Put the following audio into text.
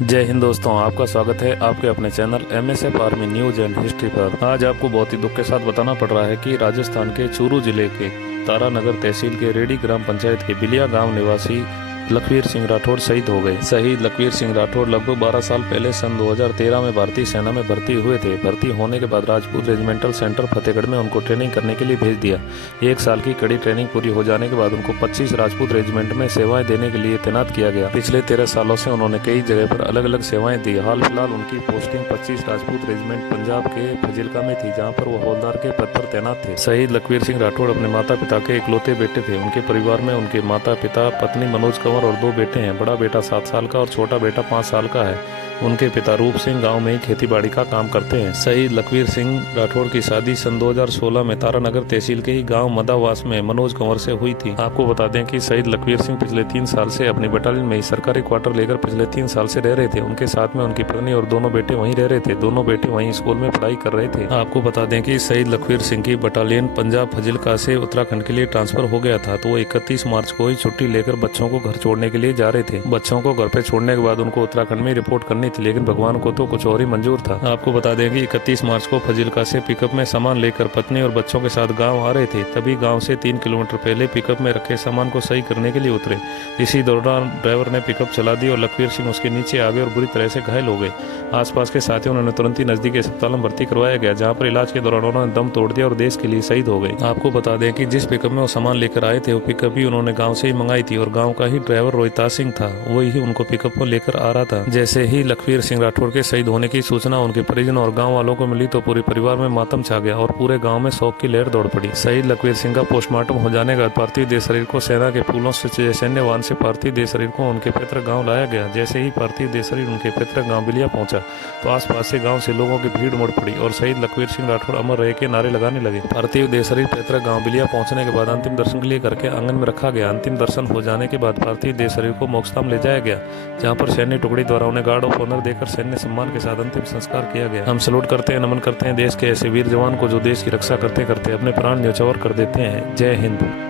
जय हिंद दोस्तों, आपका स्वागत है आपके अपने channel MSF army news and history पर। आज आपको बहुत ही दुख के साथ बताना पड़ रहा है कि राजस्थान के चूरू जिले के तारानगर तहसील के रेडी ग्राम पंचायत के बिलिया गांव निवासी लखवीर सिंह राठौड़ शहीद हो गए। शहीद लखवीर सिंह राठौड़ लगभग 12 साल पहले सन 2013 में भारतीय सेना में भर्ती हुए थे। भर्ती होने के बाद राजपूत रेजिमेंटल सेंटर फतेहगढ़ में उनको ट्रेनिंग करने के लिए भेज दिया। 1 साल की कड़ी ट्रेनिंग पूरी हो जाने के बाद उनको 25 राजपूत रेजिमेंट में सेवाएं देने के लिए तैनात किया गया। पिछले 13 सालों से उन्होंने कई जगह पर अलग अलग सेवाएं दी। हाल फिलहाल उनकी पोस्टिंग 25 राजपूत रेजिमेंट पंजाब के फजिल्का में थी, जहाँ पर वो हवलदार के पद पर तैनात थे। शहीद लखवीर सिंह राठौड़ अपने माता पिता के इकलौते बेटे थे। उनके परिवार में उनके माता पिता, पत्नी मनोज कंवर और 2 बेटे हैं। बड़ा बेटा 7 साल का और छोटा बेटा 5 साल का है। उनके पिता रूप सिंह गांव में ही खेतीबाड़ी का काम करते हैं। शहीद लखवीर सिंह राठौड़ की शादी सन 2016 में तारानगर तहसील के ही गांव मदावास में मनोज कंवर से हुई थी। आपको बता दें कि शहीद लखवीर सिंह पिछले 3 साल से अपनी बटालियन में ही सरकारी क्वार्टर लेकर पिछले 3 साल से रह रहे थे। उनके साथ में उनकी पत्नी और दोनों बेटे वहीं रह रहे थे। दोनों बेटे वहीं स्कूल में पढ़ाई कर रहे थे। आपको बता दें कि शहीद लखवीर सिंह की बटालियन पंजाब फजिल्का से उत्तराखंड के लिए ट्रांसफर हो गया था, तो वो 31 मार्च को ही छुट्टी लेकर बच्चों को घर छोड़ने के लिए जा रहे थे। बच्चों को घर पे छोड़ने के बाद उनको उत्तराखंड में रिपोर्ट करनी थी, लेकिन भगवान को तो कुछ और ही मंजूर था। आपको बता दें कि 31 मार्च को फजिल्का से पिकअप में सामान लेकर पत्नी और बच्चों के साथ गांव आ रहे थे। तभी गांव से 3 किलोमीटर पहले पिकअप में रखे सामान को सही करने के लिए उतरे। इसी दौरान ड्राइवर ने पिकअप चला दी और लखवीर सिंह उसके नीचे आ गए और बुरी तरह से घायल हो गए। आसपास के साथियों ने तुरंत ही नजदीकी अस्पताल में भर्ती करवाया गया, जहाँ पर इलाज के दौरान उन्होंने दम तोड़ दिया और देश के लिए शहीद हो गए। आपको बता दें कि जिस पिकअप में वो सामान लेकर आए थे, वो पिकअप भी उन्होंने गाँव से ही मंगाई थी और गाँव का ही ड्राइवर रोहिताज सिंह था, वही उनको पिकअप को लेकर आ रहा था। जैसे ही लखवीर सिंह राठौड़ के शहीद होने की सूचना उनके परिजनों और गांव वालों को मिली तो पूरे परिवार में मातम छा गया और पूरे गांव में शोक की लहर दौड़ पड़ी। शहीद लखवीर सिंह का पोस्टमार्टम हो जाने के बाद पार्थिव देह शरीर को सेना के फूलों से सैन्य वाहन से पार्थिव देह शरीर को उनके पैतृक गांव लाया गया। जैसे ही पार्थिव देह शरीर उनके पैतृक गांव बिलिया पहुंचा तो आसपास से गांव से लोगों की भीड़ उमड़ पड़ी और शहीद लखवीर सिंह राठौड़ अमर रहे के नारे लगाने लगे। पार्थिव देह शरीर पैतृक गांव बिलिया पहुंचने के बाद अंतिम दर्शन के लिए करके आंगन में रखा गया। अंतिम दर्शन हो जाने के बाद पार्थिव देह शरीर को मोक्षधाम ले जाया गया, जहाँ पर सैन्य टुकड़ी द्वारा उन्हें गार्ड ऑफ ऑनर देकर सैन्य सम्मान के साथ अंतिम संस्कार किया गया। हम सलूट करते हैं, नमन करते हैं देश के ऐसे वीर जवान को जो देश की रक्षा करते करते अपने प्राण न्यौछावर कर देते हैं। जय हिंद।